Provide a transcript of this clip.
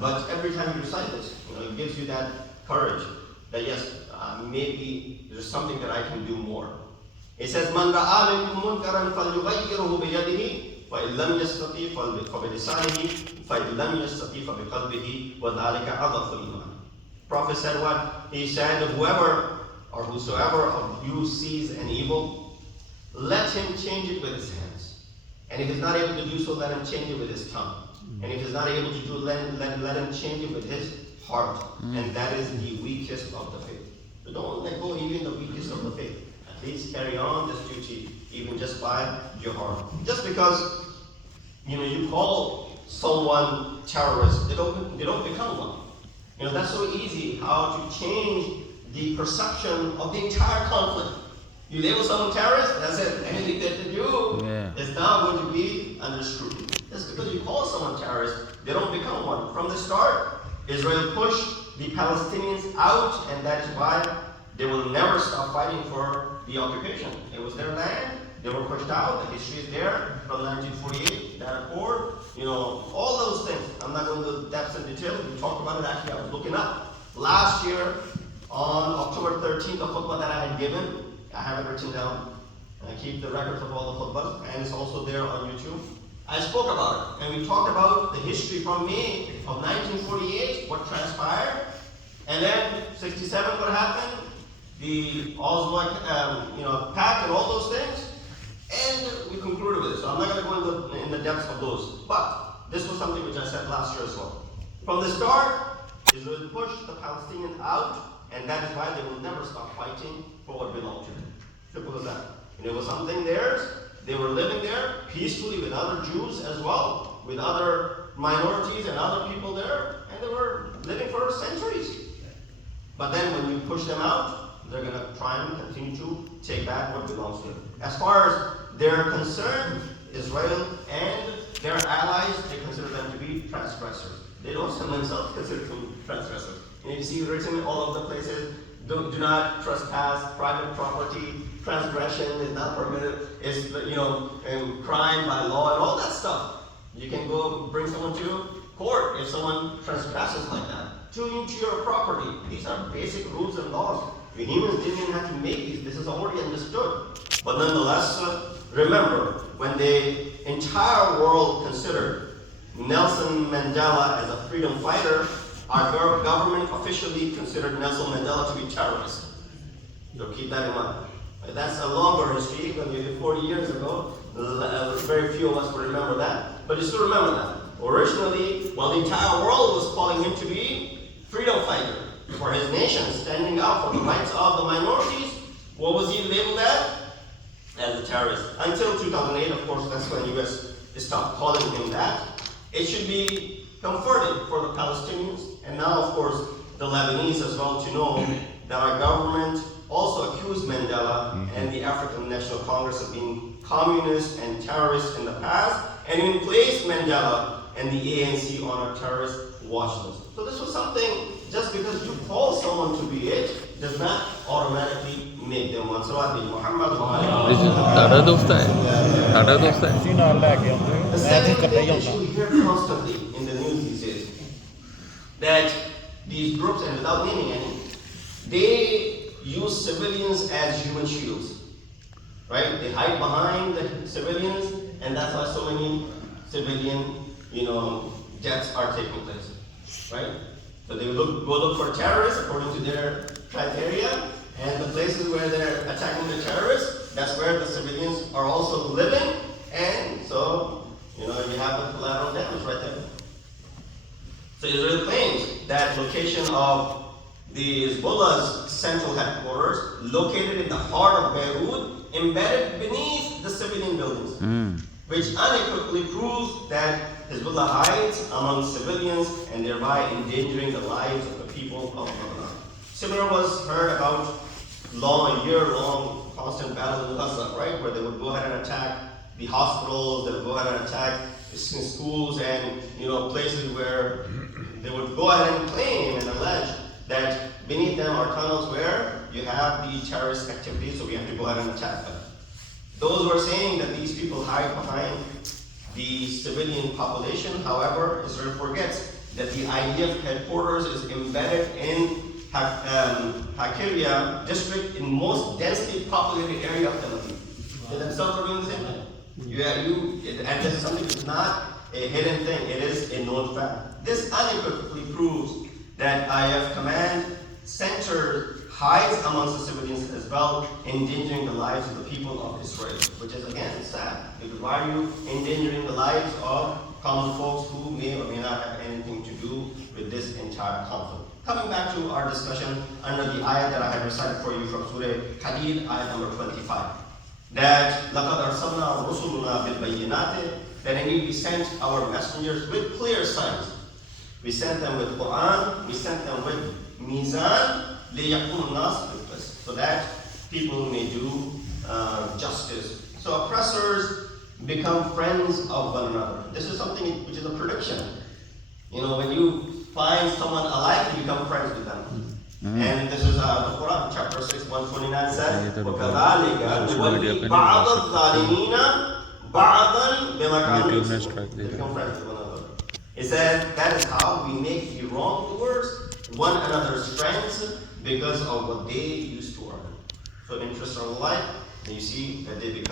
but every time you recite this, it gives you that courage that yes, maybe there's something that I can do more. It says, "Man ra'a minkum munkaran falyughayyirhu biyadihi, fa in lam yastati fa bilisanihi, fa in lam yastati fa biqalbihi, wa dhalika adhafu iman." Prophet said what? He said, whoever or whosoever of you sees an evil, let him change it with his hands. And if he's not able to do so, let him change it with his tongue. And if he's not able to do, let him change it with his heart. And that is the weakest of the faith. So don't let go even the weakest of the faith. At least carry on this duty, even just by your heart. Just because you call someone terrorist, they don't become one. That's so easy how to change the perception of the entire conflict. You label someone terrorist, that's it. Anything that they do is now going to be under scrutiny. Just because you call someone terrorist, they don't become one. From the start, Israel pushed the Palestinians out, and that is why they will never stop fighting for the occupation. It was their land, they were pushed out, the history is there from 1948, that accord, all those things. I'm not going into depths and details, we talked about it actually, I was looking up. Last year, on October 13th, the khutbah that I had given, I have it written down, and I keep the records of all the khutbahs, and it's also there on YouTube. I spoke about it, and we talked about the history from May of 1948, what transpired, and then 67, what happened, the Oslo, pact, and all those things, and we concluded with it. So I'm not going to go in the depths of those, but this was something which I said last year as well. From the start, Israel pushed the Palestinians out, and that is why they will never stop fighting for what belonged to them. Simple as that. It was something theirs. They were living there peacefully with other Jews as well, with other minorities and other people there, and they were living for centuries. But then when you push them out, they're going to try and continue to take back what belongs to them. As far as they're concerned, Israel and their allies, they consider them to be transgressors. They don't themselves consider them transgressors. And you see written in all of the places, do not trespass private property, transgression is not permitted, it's crime by law and all that stuff. You can go bring someone to court if someone transgresses like that. Into your property. These are basic rules and laws. The humans didn't even have to make these. This is already understood. But nonetheless, remember, when the entire world considered Nelson Mandela as a freedom fighter, our government officially considered Nelson Mandela to be a terrorist. So keep that in mind. That's a longer history. When you did 40 years ago, very few of us will remember that. But you still remember that. Originally, while the entire world was calling him to be freedom fighter for his nation, standing up for the rights of the minorities, what was he labeled as a terrorist? Until 2008, of course, that's when the US stopped calling him that. It should be comforting for the Palestinians, and now, of course, the Lebanese as well, to know that our government also accused Mandela and the African National Congress of being communists and terrorists in the past, and even placed Mandela and the ANC on a terrorist watch list. So this was something, just because you call someone to be it, does not automatically make them one. Salawat Muhammad. The second thing that you hear constantly in the news these days, that these groups, and without naming any, they use civilians as human shields. Right? They hide behind the civilians, and that's why so many civilian, deaths are taking place. Right? So they go look for terrorists according to their criteria, and the places where they're attacking the terrorists, that's where the civilians are also living, and so, you have the collateral damage right there. So Israel claims that location of the Hezbollah's central headquarters, located in the heart of Beirut, embedded beneath the civilian buildings, which unequivocally proves that Hezbollah hides among civilians and thereby endangering the lives of the people of Lebanon. Similar was heard about a year-long constant battle in Gaza, right, where they would go ahead and attack the hospitals, they would go ahead and attack schools and places where they would go ahead and claim and allege that beneath them are tunnels where you have the terrorist activities, so we have to go ahead and attack them. Those who are saying that these people hide behind the civilian population, however, Israel forgets that the IDF headquarters is embedded in Hakiria district in most densely populated area of Tel Aviv. They themselves are doing the same thing. And this is something that's not a hidden thing, it is a known fact. This unequivocally proves that IF command center hides amongst the civilians as well, endangering the lives of the people of Israel, which is again sad. Because why are you endangering the lives of common folks who may or may not have anything to do with this entire conflict? Coming back to our discussion under the ayat that I had recited for you from Surah Hadid, ayat number 25, that لَقَدْ أَرْسَلْنَا رُسُلُنَا بِالْبَيِّنَاتِ, that indeed we sent our messengers with clear signs. We sent them with Quran, we sent them with Mizan, لِيَقُمُ النَّاسِ بِالْقِسْطِ, so that people may do justice. So oppressors become friends of one another. This is something which is a prediction. You know, when you find someone alike, you become friends with them. And this is the Quran, chapter 6, 129 says, وَكَذَلِكَ نُوَلِّي بَعْضَ الظَّالِمِينَ بَعْضًا بِمَا كَانُوا يَكْسِبُونَ. They become friends with one another. It says that is how we make the wrongdoers one another's friends because of what they used to earn. So interests are alike, and you see that they become